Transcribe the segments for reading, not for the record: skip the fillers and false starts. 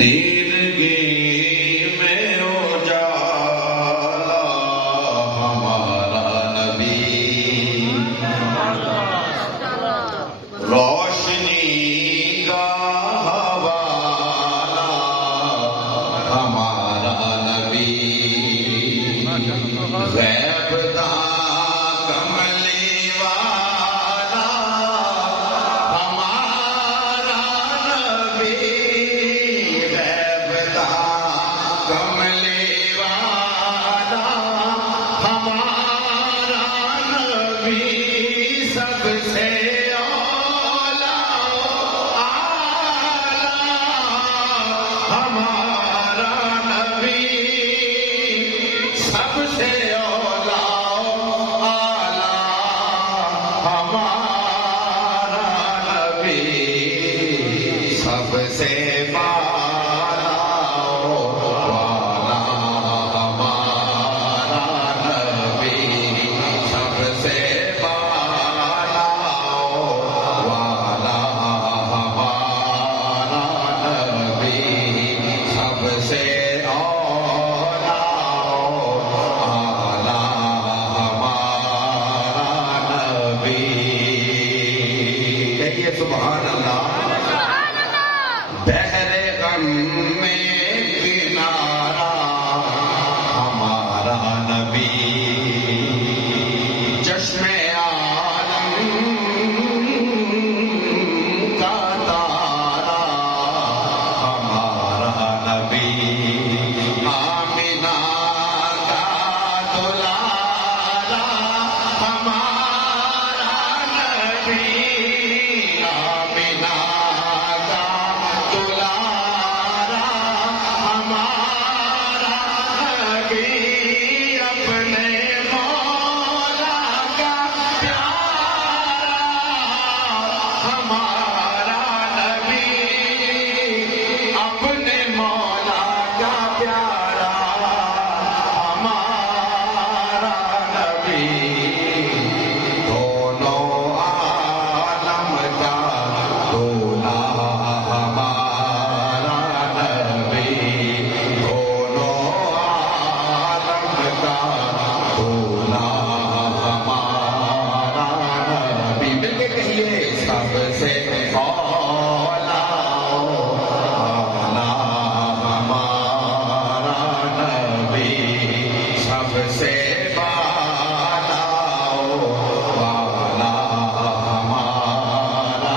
तीरगी में उजाला हमारा नबी, रोशनी का हवाला हमारा नबी, गैब दां कमली वाला हमारा नबी, गैब दां कमली वाला हमारा नबी, सबसे आला हमारा नबी, सबसे आला हमारा नबी, सबसे बाला वाला हमारा नबी, सबसे बाला वाला हमारा नबी, सबसे आला हमारा नबी। कहिए सुभान अल्लाह। बहरे गम में किनारा हमारा नबी, चश्मे आलम का तारा हमारा नबी, आमिना का दुलारा हमारा नबी, आमिना का दुलारा हमारा नबी, अपने मौला का प्यारा हमारा नबी, अपने मौला का प्यारा हमारा नबी, दोनों आलम का दूल्हा हमारा नबी, दोनों आलम का दूल्हा हमारा नबी। मिलके कहिए सबसे आला हमारा नबी, सबसे बाला वाला हमारा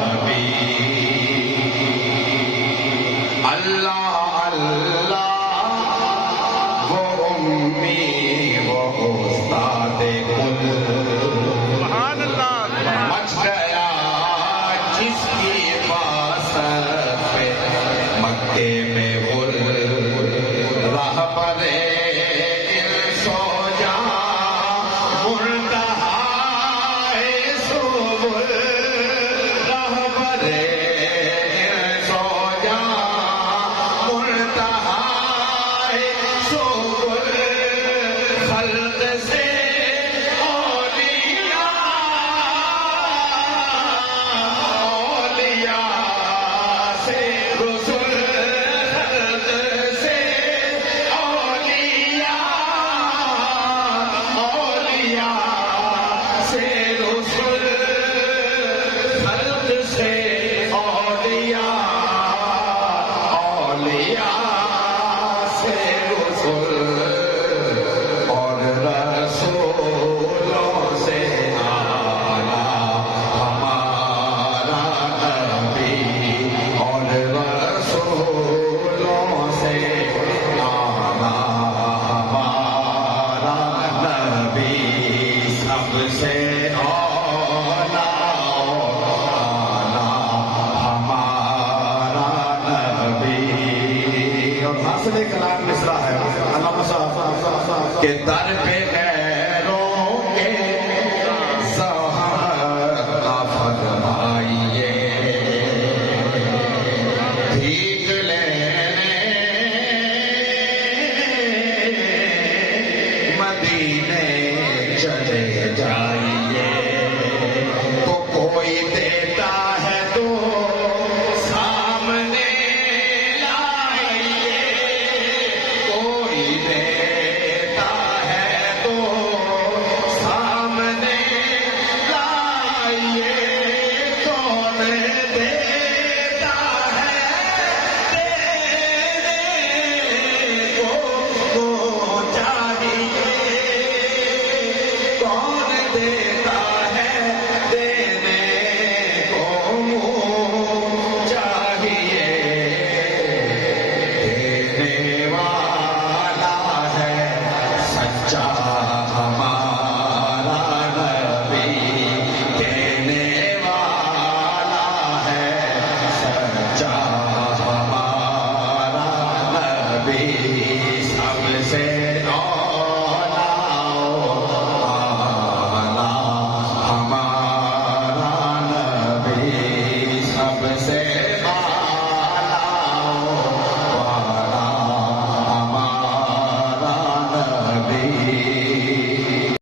नबी। अल्लाह अल्लाह वो उम्मी वो उस्तादे कुल, मच गया जिसकी बासत पे मक्के में गुल, रहबरे सो जा मुर्तहाए सुबुल, रहबरे सो जा मुर्तहाए सुबुल, खल्क से औलिया औलिया से रुसुल, खल्क से औलिया औलिया से रुसुल, खल्क से औलिया औलिया से रुसुल, और रसूलों से आला हमारा नबी, और रसूलों से आला हमारा नबी, सबसे आला हमारा नबी। और हासिल कलाम मिसरा है अल्लाह के दर पे